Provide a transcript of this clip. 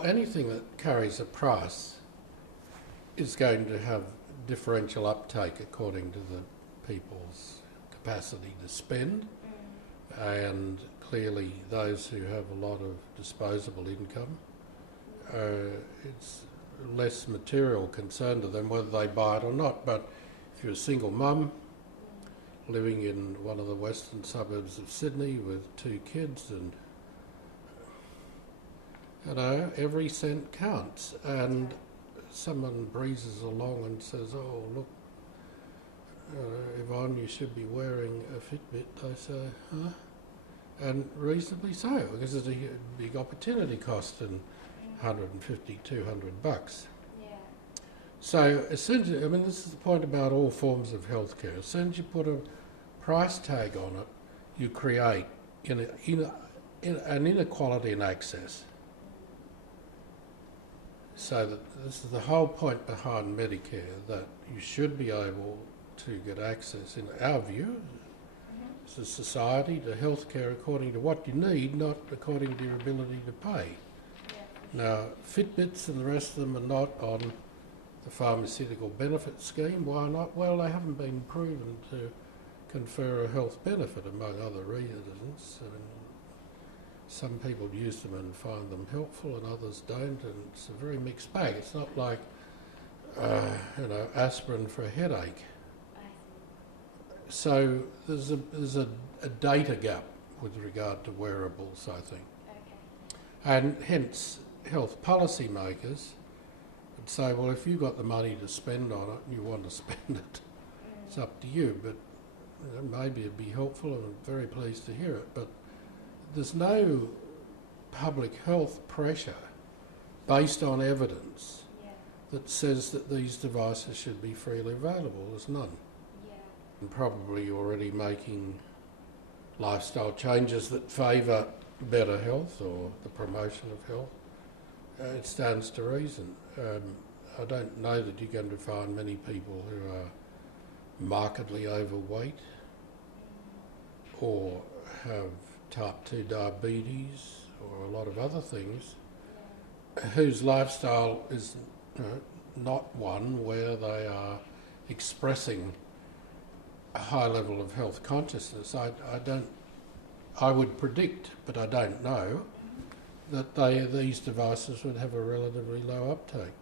Well, anything that carries a price is going to have differential uptake according to the people's capacity to spend, and clearly those who have a lot of disposable income, it's less material concern to them whether they buy it or not. But if you're a single mum living in one of the western suburbs of Sydney with 2 kids, and every cent counts, and someone breezes along and says, "Oh, look, Yvonne, you should be wearing a Fitbit," they say, "Huh?" And reasonably so, because there's a big opportunity cost in $150, $200. Yeah. So essentially, this is the point about all forms of healthcare. As soon as you put a price tag on it, you create an inequality in access. So that this is the whole point behind Medicare, that you should be able to get access, in our view, as a society, to healthcare according to what you need, not according to your ability to pay. Now, Fitbits and the rest of them are not on the pharmaceutical benefit scheme. Why not? Well, they haven't been proven to confer a health benefit, among other reasons. Some people use them and find them helpful, and others don't, and it's a very mixed bag. It's not like, aspirin for a headache. So there's a data gap with regard to wearables, I think. Okay. And hence, health policy makers would say, well, if you've got the money to spend on it and you want to spend it, it's up to you. But maybe it'd be helpful, and I'm very pleased to hear it. But there's no public health pressure based on evidence that says that these devices should be freely available. There's none. Yeah. And probably already making lifestyle changes that favour better health or the promotion of health. It stands to reason. I don't know that you're going to find many people who are markedly overweight or have type 2 diabetes or a lot of other things, whose lifestyle is not one where they are expressing a high level of health consciousness. I would predict, but I don't know, that these devices would have a relatively low uptake.